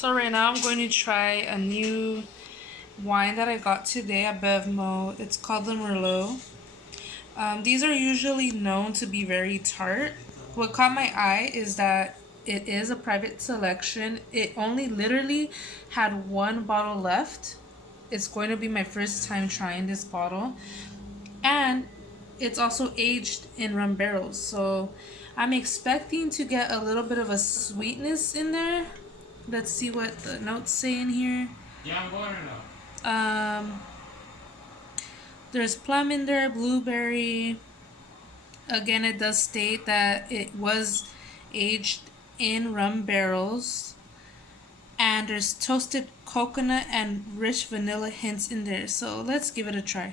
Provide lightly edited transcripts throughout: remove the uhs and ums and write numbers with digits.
So right now I'm going to try a new wine that I got today at Bevmo. It's called the Merlot. These are usually known to be very tart. What caught my eye is that it is a private selection. It only literally had one bottle left. It's going to be my first time trying this bottle. And it's also aged in rum barrels. So I'm expecting to get a little bit of a sweetness in there. Let's see what the notes say in here. Yeah, I'm going or no? There's plum in there, blueberry. Again, it does state that it was aged in rum barrels. And there's toasted coconut and rich vanilla hints in there. So let's give it a try.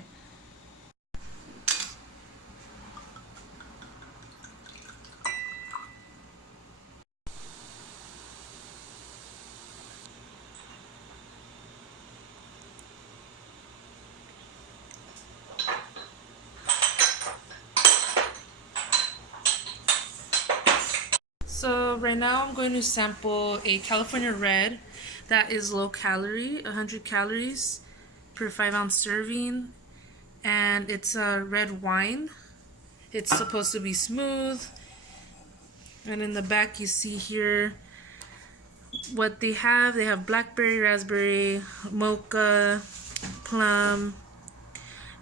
So right now I'm going to sample a California Red that is low calorie, 100 calories per 5-ounce serving, and it's a red wine. It's supposed to be smooth, and in the back you see here what they have. They have blackberry, raspberry, mocha, plum,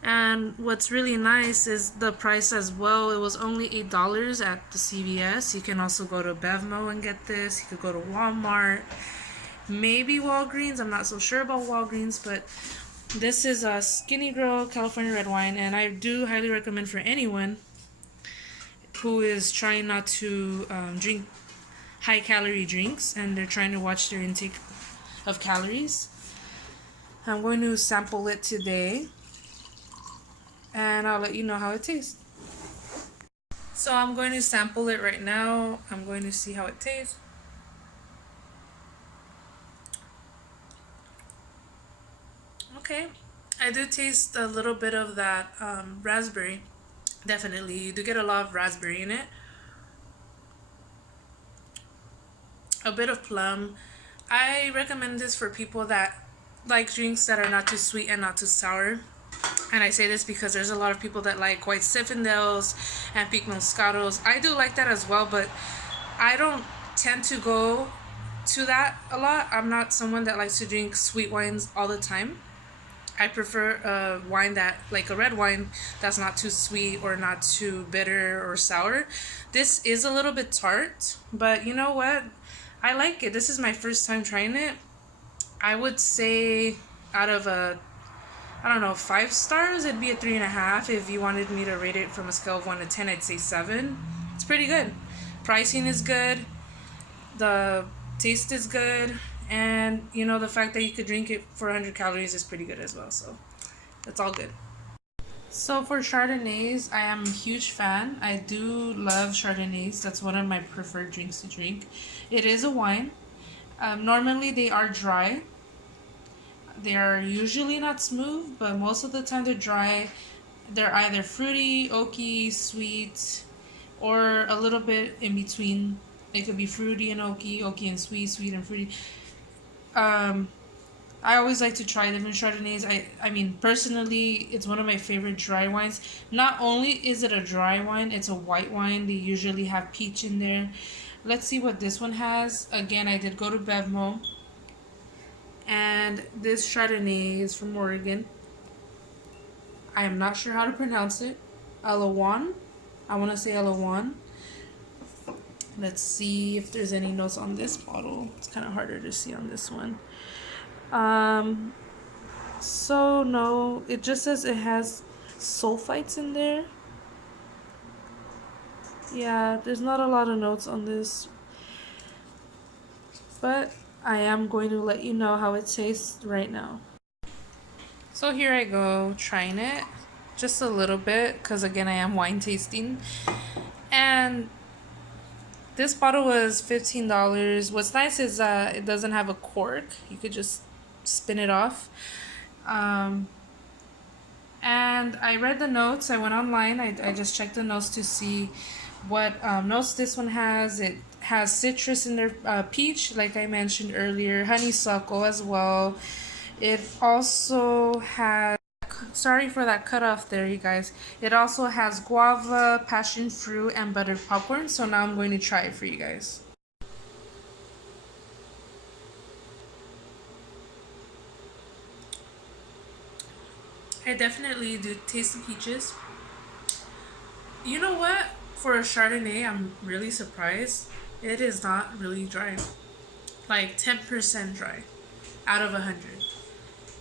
and what's really nice is the price as well. It was only $8 at the CVS. You can also go to Bevmo and get this. You could go to Walmart, maybe Walgreens. I'm not so sure about Walgreens, but this is a Skinny Girl California Red Wine, and I do highly recommend for anyone who is trying not to drink high calorie drinks and they're trying to watch their intake of calories. I'm going to sample it today and I'll let you know how it tastes. So I'm going to sample it right now. I'm going to see how it tastes. Okay, I do taste a little bit of that raspberry. Definitely, you do get a lot of raspberry in it. A bit of plum. I recommend this for people that like drinks that are not too sweet and not too sour. And I say this because there's a lot of people that like white Zinfandels and Peak Moscatos. I do like that as well, but I don't tend to go to that a lot. I'm not someone that likes to drink sweet wines all the time. I prefer a wine that, like a red wine, that's not too sweet or not too bitter or sour. This is a little bit tart, but you know what? I like it. This is my first time trying it. I would say out of I don't know, 5 stars, it'd be a 3.5. If you wanted me to rate it from a scale of 1 to 10, I'd say 7. It's pretty good. Pricing is good. The taste is good. And, you know, the fact that you could drink it for 100 calories is pretty good as well. So, that's all good. So, for Chardonnays, I am a huge fan. I do love Chardonnays. That's one of my preferred drinks to drink. It is a wine. Normally, they are dry. They are usually not smooth, but most of the time they're dry. They're either fruity, oaky, sweet, or a little bit in between. It could be fruity and oaky, oaky and sweet, sweet and fruity. Um, I always like to try different Chardonnays. I mean, personally, it's one of my favorite dry wines. Not only is it a dry wine, it's a white wine. They usually have peach in there. Let's see what this one has. Again, I did go to Bevmo. And this Chardonnay is from Oregon. I am not sure how to pronounce it. Alawan. I want to say Alawan. Let's see if there's any notes on this bottle. It's kind of harder to see on this one. So no, it just says it has sulfites in there. Yeah, there's not a lot of notes on this. But I am going to let you know how it tastes right now. So here I go, trying it. Just a little bit, because again, I am wine tasting. And this bottle was $15. What's nice is it doesn't have a cork. You could just spin it off. And I read the notes. I went online. I just checked the notes to see what notes this one has. It has citrus in there, peach, like I mentioned earlier, honeysuckle as well. It also has, sorry for that cutoff there, you guys. It also has guava, passion fruit, and buttered popcorn. So now I'm going to try it for you guys. I definitely do taste the peaches. You know what? For a Chardonnay, I'm really surprised. It is not really dry. Like 10% dry out of 100.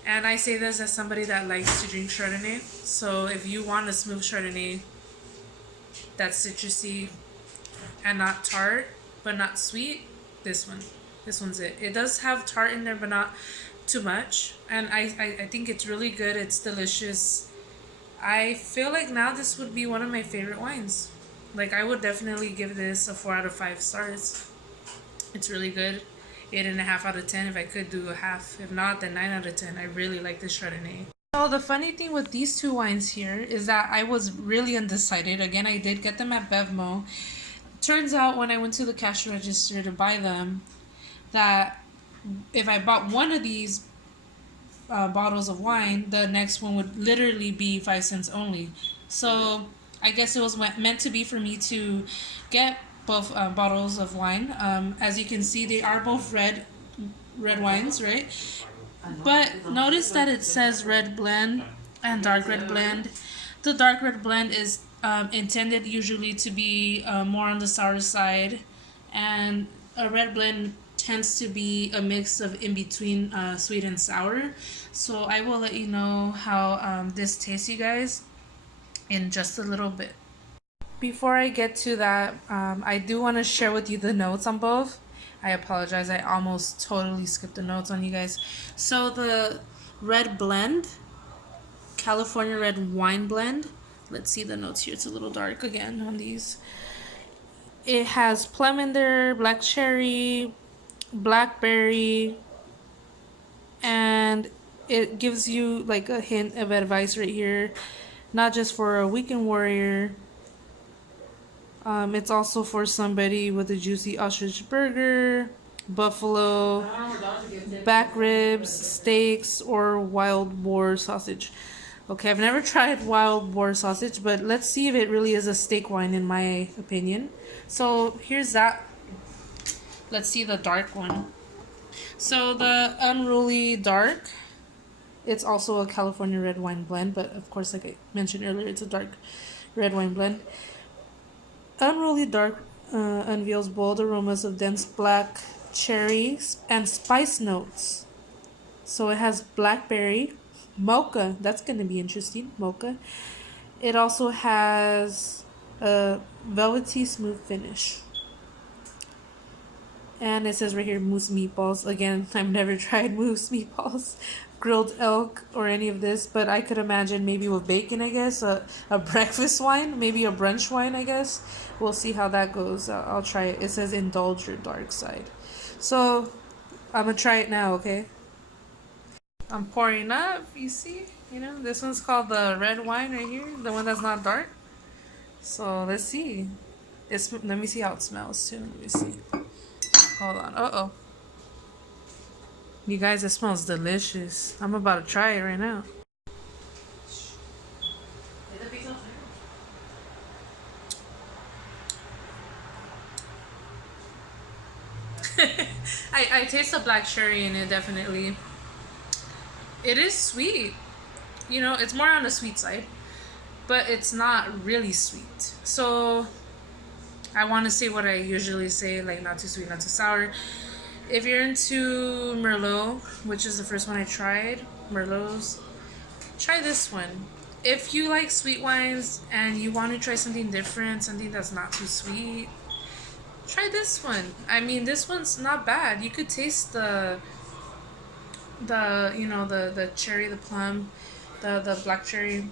And I say this as somebody that likes to drink Chardonnay. So if you want a smooth Chardonnay that's citrusy and not tart, but not sweet, this one. This one's it. It does have tart in there, but not too much. And I think it's really good. It's delicious. I feel like now this would be one of my favorite wines. Like, I would definitely give this a 4 out of 5 stars. It's really good. 8.5 out of 10 if I could do a half. If not, then 9 out of 10. I really like this Chardonnay. So the funny thing with these two wines here is that I was really undecided. Again, I did get them at Bevmo. Turns out when I went to the cash register to buy them, that if I bought one of these bottles of wine, the next one would literally be 5 cents only. So I guess it was meant to be for me to get both bottles of wine. As you can see, they are both red wines, right? But notice that it says red blend and dark red blend. The dark red blend is intended usually to be more on the sour side, and a red blend tends to be a mix of in between sweet and sour. So I will let you know how this tastes, you guys, in just a little bit. Before I get to that, I do want to share with you the notes on both. I apologize, I almost totally skipped the notes on you guys. So the red blend, California red wine blend. Let's see the notes here. It's a little dark again on these. It has plum in there, black cherry, blackberry, and it gives you like a hint of advice right here, not just for a weekend warrior. It's also for somebody with a juicy ostrich burger, buffalo, back ribs, steaks, or wild boar sausage. Okay, I've never tried wild boar sausage, but let's see if it really is a steak wine in my opinion. So here's that. Let's see the dark one. So the Unruly Dark, it's also a California red wine blend, but of course, like I mentioned earlier, it's a dark red wine blend. Unruly Dark unveils bold aromas of dense black cherries and spice notes. So it has blackberry, mocha. That's going to be interesting. Mocha. It also has a velvety smooth finish. And it says right here, moose meatballs. Again, I've never tried moose meatballs, grilled elk, or any of this, but I could imagine maybe with bacon, I guess, a breakfast wine, maybe a brunch wine, I guess. We'll see how that goes. I'll try it. It says indulge your dark side. So, I'm going to try it now, okay? I'm pouring up, you see? You know, this one's called the red wine right here, the one that's not dark. So, let's see. Let me see how it smells, too. Let me see. Hold on. Uh-oh. You guys, it smells delicious. I'm about to try it right now. I taste the black cherry in it, definitely. It is sweet. You know, it's more on the sweet side, but it's not really sweet. So I want to say what I usually say, like not too sweet, not too sour. If you're into Merlot, which is the first one I tried, Merlots, try this one. If you like sweet wines and you want to try something different, something that's not too sweet, try this one. I mean, this one's not bad. You could taste the cherry, the plum, the black cherry.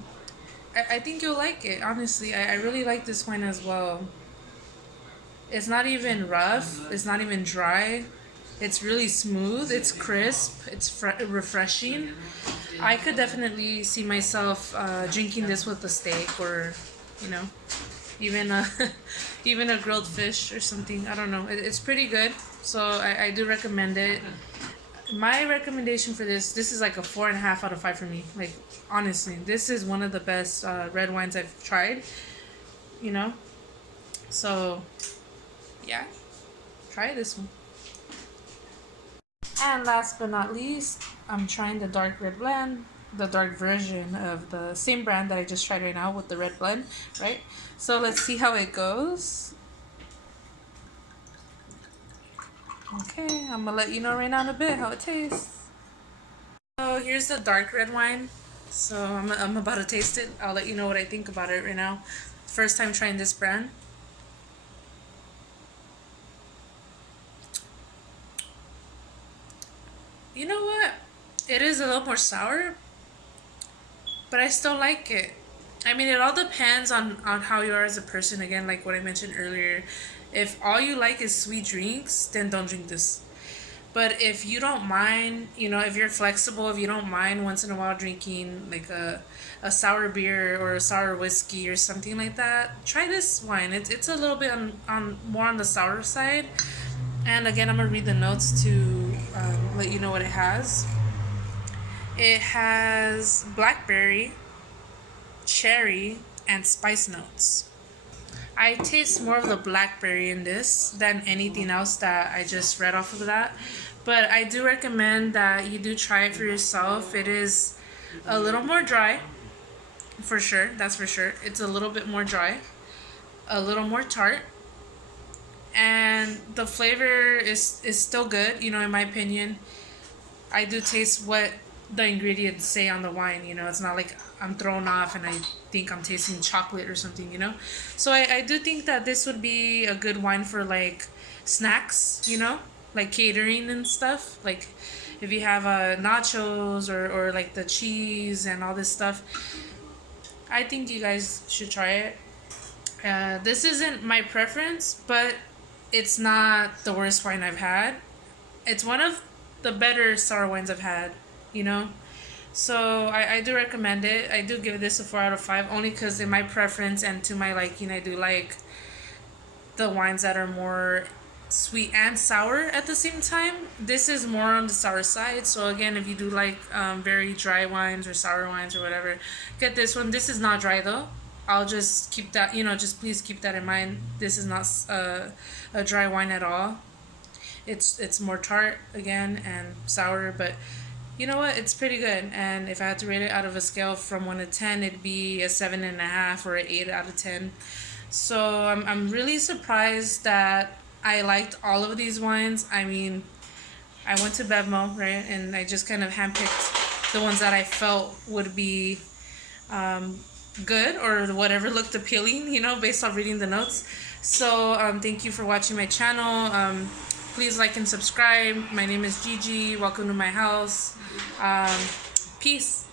I think you'll like it, honestly. I really like this wine as well. It's not even rough. It's not even dry. It's really smooth. It's crisp. It's refreshing. I could definitely see myself drinking this with a steak or, even a even a grilled fish or something. I don't know. It's pretty good. So I do recommend it. My recommendation for this is like a 4.5 out of 5 for me. Like honestly, this is one of the best red wines I've tried. You know, so yeah, try this one. And last but not least, I'm trying the dark red blend, the dark version of the same brand that I just tried right now with the red blend, right? So let's see how it goes. Okay, I'm gonna let you know right now in a bit how it tastes. So here's the dark red wine. So I'm about to taste it. I'll let you know what I think about it right now. First time trying this brand. You know what? It is a little more sour, but I still like it. I mean, it all depends on how you are as a person. Again, like what I mentioned earlier, if all you like is sweet drinks, then don't drink this. But if you don't mind, you know, if you're flexible, if you don't mind once in a while drinking like a sour beer or a sour whiskey or something like that, try this wine. It's a little bit on more on the sour side. And again, I'm gonna read the notes to let you know what it has. It has blackberry, cherry, and spice notes. I taste more of the blackberry in this than anything else that I just read off of that. But I do recommend that you do try it for yourself. It is a little more dry, for sure. That's for sure. It's a little bit more dry, a little more tart, and the flavor is still good. You know, in my opinion, I do taste what the ingredients say on the wine. You know, it's not like I'm thrown off and I think I'm tasting chocolate or something, you know? So I do think that this would be a good wine for like snacks, you know? Like catering and stuff. Like if you have nachos or like the cheese and all this stuff. I think you guys should try it. This isn't my preference, but it's not the worst wine I've had. It's one of the better sour wines I've had, you know? So I do recommend it. I do give this a 4 out of 5 only because in my preference and to my liking, I do like the wines that are more sweet and sour at the same time. This is more on the sour side. So again, if you do like very dry wines or sour wines or whatever, get this one. This is not dry though. I'll just keep that, you know, just please keep that in mind. This is not a dry wine at all. It's more tart again and sour, but you know what? It's pretty good. And if I had to rate it out of a scale from 1 to 10, it'd be a 7.5 or an 8 out of 10. So I'm really surprised that I liked all of these wines. I mean, I went to Bevmo, right? And I just kind of handpicked the ones that I felt would be good or whatever looked appealing, you know, based on reading the notes. So thank you for watching my channel. Please like and subscribe. My name is Gigi. Welcome to my house. Peace.